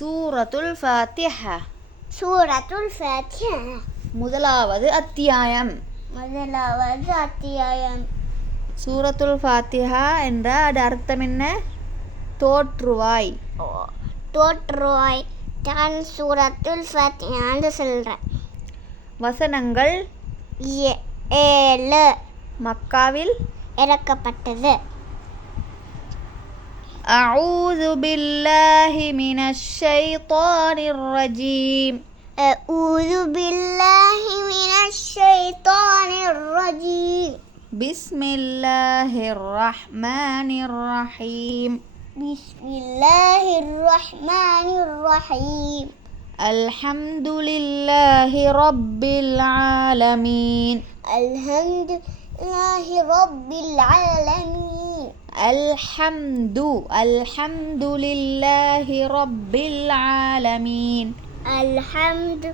சூரத்துல் ஃபாத்திஹா. சூரத்துல் ஃபாத்திஹா. முதலாவது அத்தியாயம். முதலாவது அத்தியாயம். சூரத்துல் ஃபாத்திஹா என்றால் அது அர்த்தம் என்ன? தோற்றுவாய். தோற்றுவாய் தான் சூரத்துல் ஃபாத்திஹான்னு சொல்கிறேன். வசனங்கள் 7. மக்காவில் இறக்கப்பட்டது. அஊது பில்லாஹி மினஷ் ஷைத்தானிர் ரஜீம். அஊது பில்லாஹி மினஷ் ஷைத்தானிர் ரஜீம். பிஸ்மில்லாஹிர் ரஹ்மானிர் ரஹீம். பிஸ்மில்லாஹிர் ரஹ்மானிர் ரஹீம். அல்ஹம்துலில்லாஹி ரப்பில் ஆலமீன். அல்ஹம்துலில்லாஹி ரப்பில் ஆலமீன். அல்ஹம்துலில்லாஹி ரப்பில் ஆலமீன். அல்ஹம்துலில்லாஹி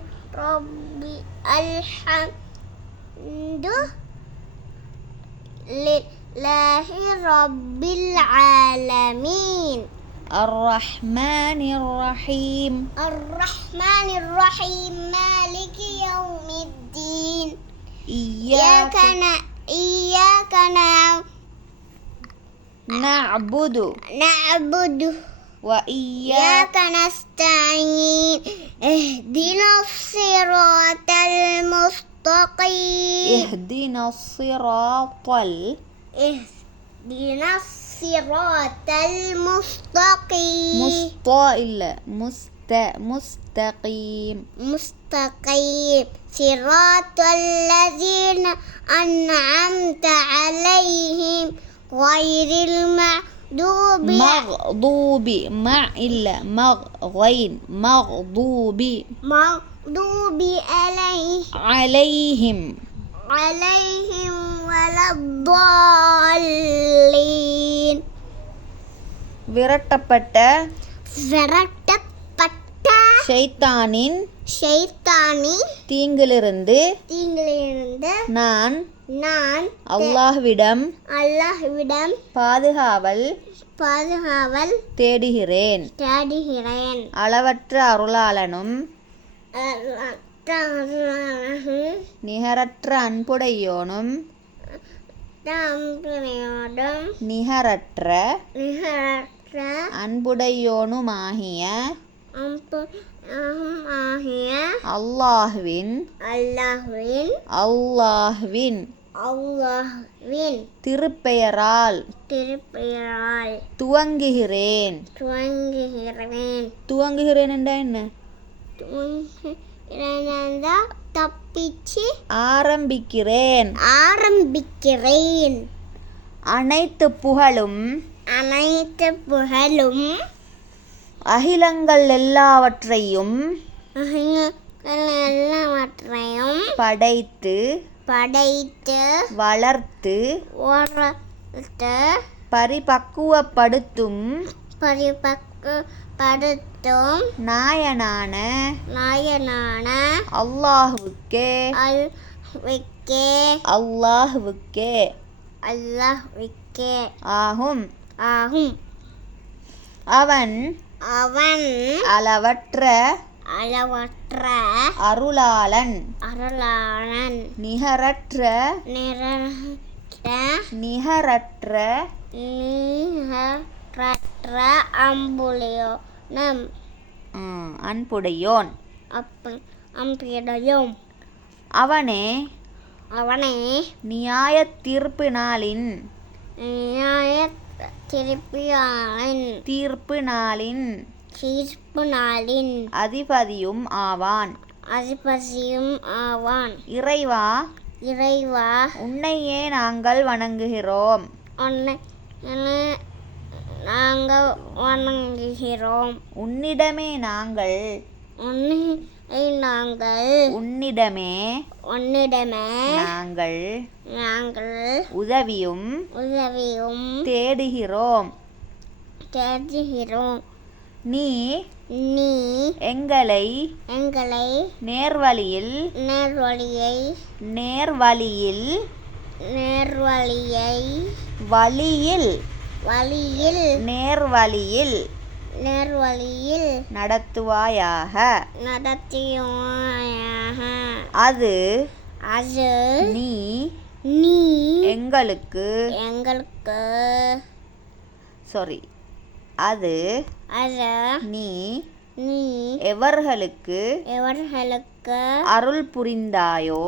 ரப்பில் ஆலமீன். الرحمن الرحيم. الرحمن الرحيم مالك يوم الدين. إياك نعبد وإياك نستعين. اهدنا الصراط المستقيم. اهدنا الصراط مستقيم. صراط الذين أنعمت عليهم غير المغضوب عليهم ولا الضالين. விரட்டப்பட்ட ஷைத்தானின் தீங்கிலிருந்து நான் அல்லாஹ்விடம் பாதுகாவல் தேடுகிறேன். அளவற்ற அருளாளனும் நிகரற்ற அன்புடையோனும் அன்புடையோனுமாகிய அல்லாஹ்வின் திருப்பெயரால் துவங்குகிறேன். துவங்குகிறேன் என்றால் என்ன? தப்பிச்சு ஆரம்பிக்கிறேன். அனைத்து புகழும் அகிலங்கள் எல்லாவற்றையும் படைத்து வளர்த்து பரிபக்குவப்படுத்தும் நாயனான அல்லாஹ்வுக்கே ஆகும். அவன் அளவற்ற அருளாளன் நிகரற்ற அன்புடையோன். அவனே நியாயத் தீர்ப்பு நாளின் அதிபதியும் ஆவான். இறைவா உன்னையே நாங்கள் வணங்குகிறோம். உன்னிடமே நாங்கள் உதவியும் தேடுகிறோம். நீ எங்களை நேர்வழியில் நேர்வழியில் நடத்துவாயாக. நடத்தியோயாக. அது அது நீ நீ எங்களுக்கு எங்களுக்கு அது அது நீ நீ எவர்களுக்கு எவர்களுக்கு அருள் புரிந்தாயோ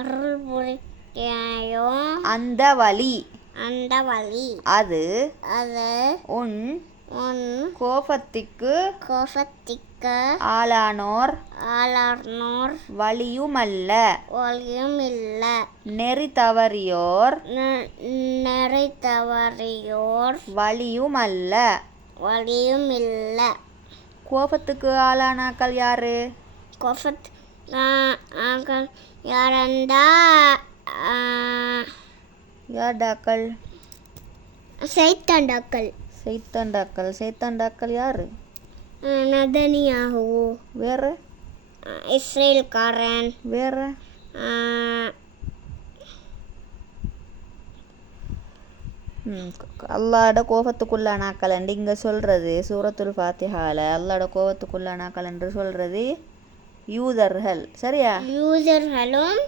அருள் புரியாயோ அந்த வழி அந்த வழி அது அது உன் உன் கோபத்திற்கு கோபத்திற்கு ஆளானோர் வழியுமல்ல வழியும் இல்ல. நெறி தவறியோர் வழியுமில்ல. கோபத்துக்கு ஆளானாக்கள் யாரு? கோபத் யாரண்டா யார்டாக்கள்? சைத்தாண்டாக்கள் யாரு? நதனியாகு வேற இஸ்ரேல்காரன் வேற அல்லாட கோபத்துக்குள்ளானாக்கள் என்று இங்கே சொல்கிறது சூரத்துல் ஃபாத்திஹால. அல்லாட கோபத்துக்குள்ளானாக்கள் என்று சொல்கிறது யூதர்கள். சரியா? யூதர்களும்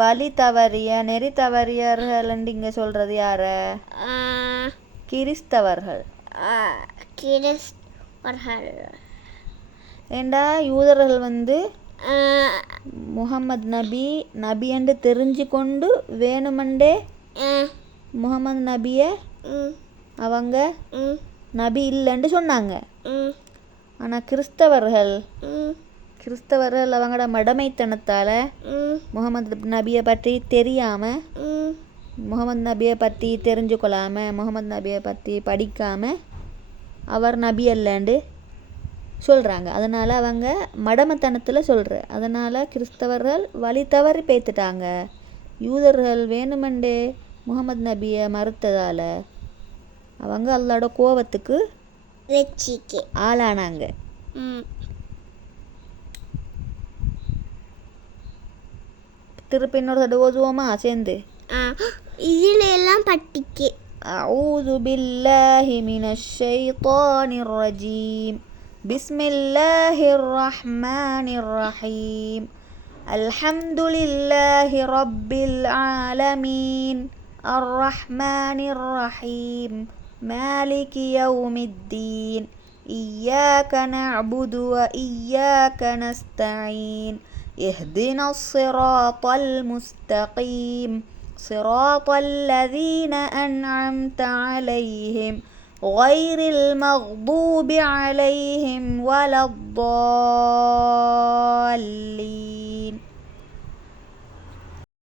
வழி தவறிய நெறி தவறியர்கள் என்று இங்கே சொல்கிறது யார? கிறிஸ்தவர்கள். ஏண்டா யூதர்கள் முகமது நபி என்று தெரிஞ்சு கொண்டு வேணுமண்டே முகமது நபியை அவங்க நபி இல்லைன்னு சொன்னாங்க. ஆனால் கிறிஸ்தவர்கள் அவங்களோட மடமைத்தனத்தால் முகமது நபியை பற்றி தெரியாமல் முகமது நபியை பற்றி தெரிஞ்சுக்கொள்ளாமல் முகமது நபியை பற்றி படிக்காமல் அவர் நபி அல்லண்டு சொல்கிறாங்க. அதனால் அவங்க மடமைத்தனத்தில் சொல்கிற. அதனால் கிறிஸ்தவர்கள் வழி தவறி பேத்துட்டாங்க. யூதர்கள் வேணுமெண்டே முகமது நபியை மறுத்ததால் அவங்க அல்லாட கோபத்துக்கு ஆளானாங்க. திருப்பி இன்னொரு தடவை ஓதுவோமா சேர்ந்து? இதில் எல்லாம் பட்டிக்கு أعوذ بالله من الشيطان الرجيم بسم الله الرحمن الرحيم الحمد لله رب العالمين الرحمن الرحيم مالك يوم الدين إياك نعبد وإياك نستعين اهدنا الصراط المستقيم صراط الذين أنعمت عليهم غير المغضوب عليهم ولا الضالين